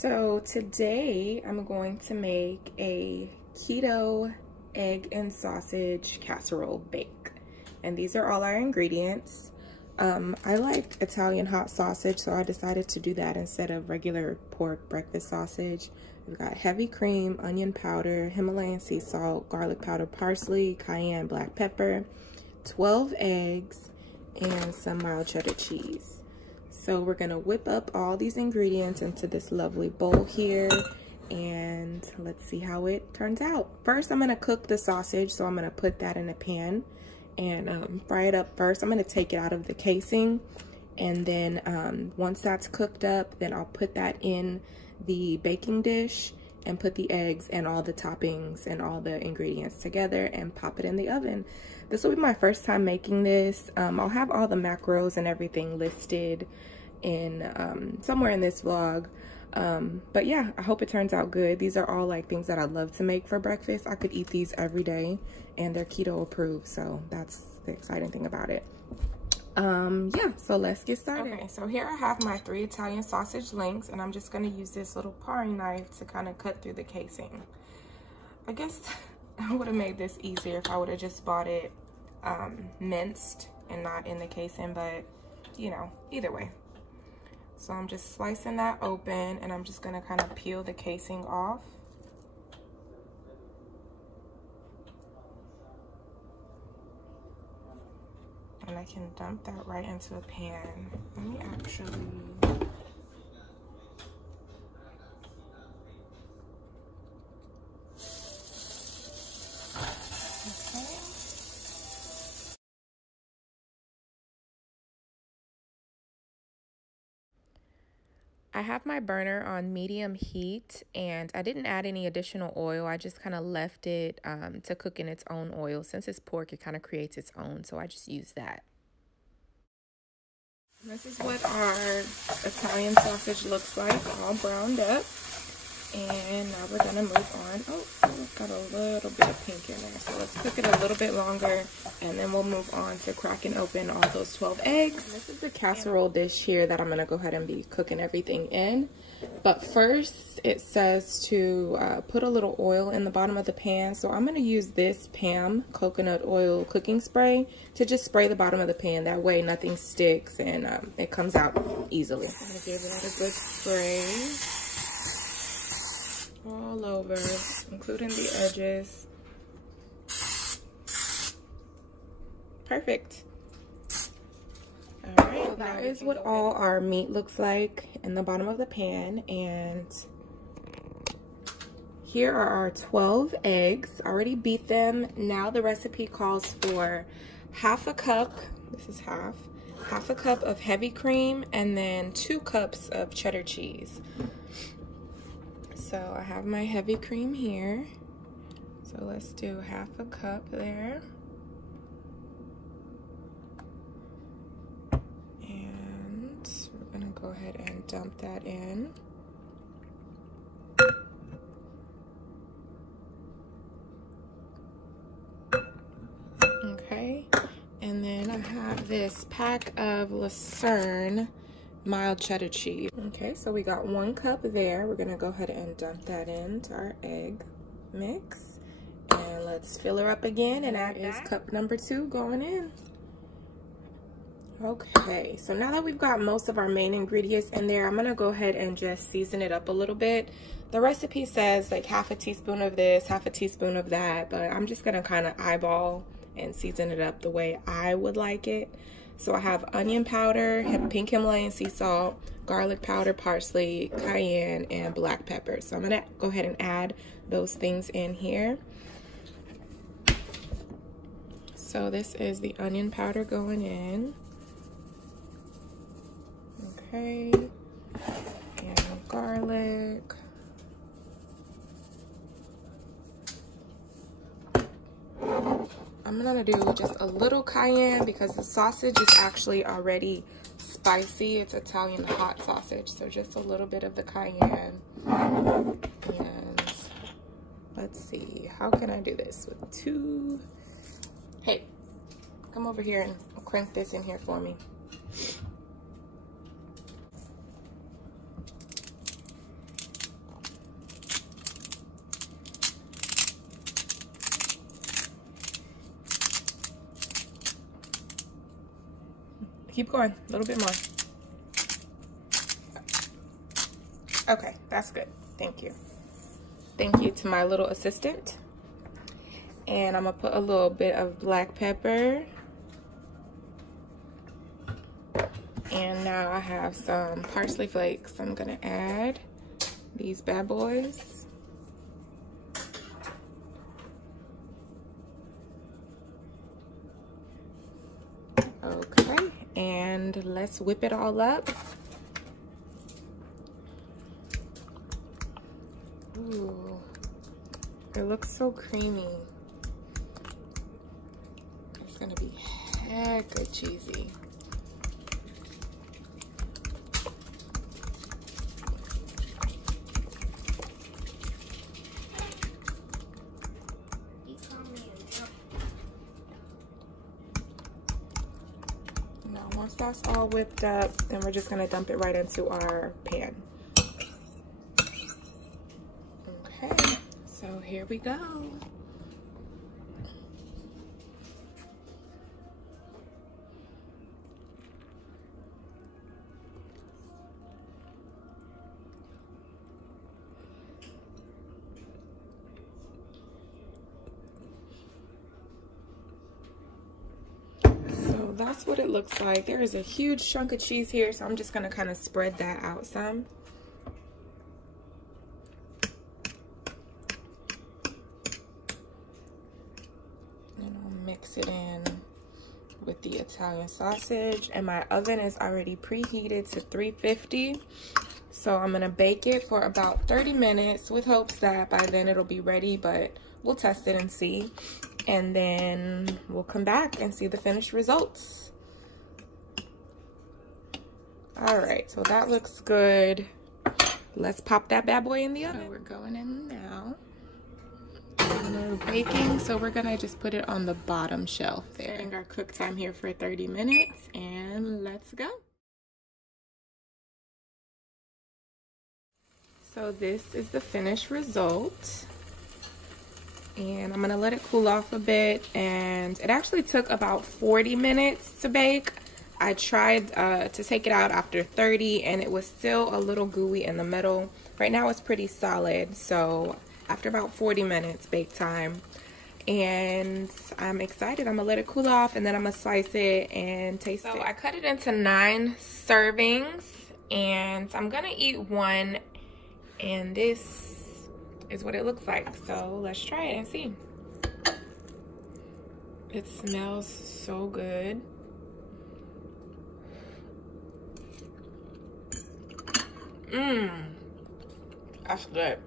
So today I'm going to make a keto egg and sausage casserole bake. And these are all our ingredients. I like Italian hot sausage, so I decided to do that instead of regular pork breakfast sausage. We've got heavy cream, onion powder, Himalayan sea salt, garlic powder, parsley, cayenne, black pepper, 12 eggs, and some mild cheddar cheese. So we're gonna whip up all these ingredients into this lovely bowl here, and let's see how it turns out. First, I'm gonna cook the sausage, so I'm gonna put that in a pan and fry it up first. I'm gonna take it out of the casing, and then once that's cooked up, then I'll put that in the baking dish and put the eggs and all the toppings and all the ingredients together and pop it in the oven. This will be my first time making this. I'll have all the macros and everything listed in somewhere in this vlog. But yeah, I hope it turns out good. These are all like things that I love to make for breakfast. I could eat these every day, and they're keto approved, so that's the exciting thing about it. Yeah, so let's get started. Okay, so here I have my 3 Italian sausage links, and I'm just gonna use this little paring knife to kind of cut through the casing. I guess I would have made this easier if I would have just bought it minced and not in the casing, but you know, either way. So I'm just slicing that open, and I'm just gonna kind of peel the casing off. And I can dump that right into a pan. Let me actually... I have my burner on medium heat, and I didn't add any additional oil. I just kind of left it to cook in its own oil. Since it's pork, it kind of creates its own, so I just use that. This is what our Italian sausage looks like, all browned up. And now we're gonna move on. Oh, it's got a little bit of pink in there. So let's cook it a little bit longer, and then we'll move on to cracking open all those 12 eggs. And this is the casserole dish here that I'm gonna go ahead and be cooking everything in. But first, it says to put a little oil in the bottom of the pan. So I'm gonna use this PAM coconut oil cooking spray to just spray the bottom of the pan. That way nothing sticks and it comes out easily. I'm gonna give that a good spray all over, including the edges. Perfect. All right, so that is what all our meat looks like in the bottom of the pan, and here are our 12 eggs. I already beat them. Now the recipe calls for half a cup, this is half a cup of heavy cream, and then 2 cups of cheddar cheese. So I have my heavy cream here. So let's do half a cup there. And we're gonna go ahead and dump that in. Okay, and then I have this pack of Lucerne mild cheddar cheese. Okay, so we got 1 cup there. We're gonna go ahead and dump that into our egg mix, and let's fill her up again, and that is cup number 2 going in. Okay, so now that we've got most of our main ingredients in there, I'm gonna go ahead and just season it up a little bit. The recipe says like half a teaspoon of this, half a teaspoon of that, but I'm just gonna kind of eyeball and season it up the way I would like it. So I have onion powder, pink Himalayan sea salt, garlic powder, parsley, cayenne, and black pepper. So I'm gonna go ahead and add those things in here. So this is the onion powder going in. Okay, and garlic. I'm gonna do just a little cayenne because the sausage is actually already spicy. It's Italian hot sausage, so just a little bit of the cayenne. And let's see, how can I do this with 2? Hey, come over here and crank this in here for me. keep going, a little bit more. Okay, that's good. Thank you. Thank you to my little assistant. And I'm gonna put a little bit of black pepper. And now I have some parsley flakes. I'm gonna add these bad boys. Okay, and let's whip it all up. Ooh, it looks so creamy. It's gonna be hecka cheesy. Now, once that's all whipped up, then we're just gonna dump it right into our pan. Okay, so here we go. So that's what it looks like. There is a huge chunk of cheese here, so I'm just gonna kind of spread that out some. Mix it in with the Italian sausage, and my oven is already preheated to 350, so I'm gonna bake it for about 30 minutes with hopes that by then it'll be ready, but we'll test it and see, and then we'll come back and see the finished results. All right, so that looks good. Let's pop that bad boy in the oven. So we're going in now. We're baking, so we're gonna just put it on the bottom shelf there. Setting our cook time here for 30 minutes, and let's go. So this is the finished result, and I'm gonna let it cool off a bit, and it actually took about 40 minutes to bake. I tried to take it out after 30, and it was still a little gooey in the middle. Right now it's pretty solid, so after about 40 minutes bake time, and I'm excited. I'm gonna let it cool off, and then I'm gonna slice it and taste it. So I cut it into 9 servings, and I'm gonna eat one, and this is what it looks like. So let's try it and see. It smells so good. That's good.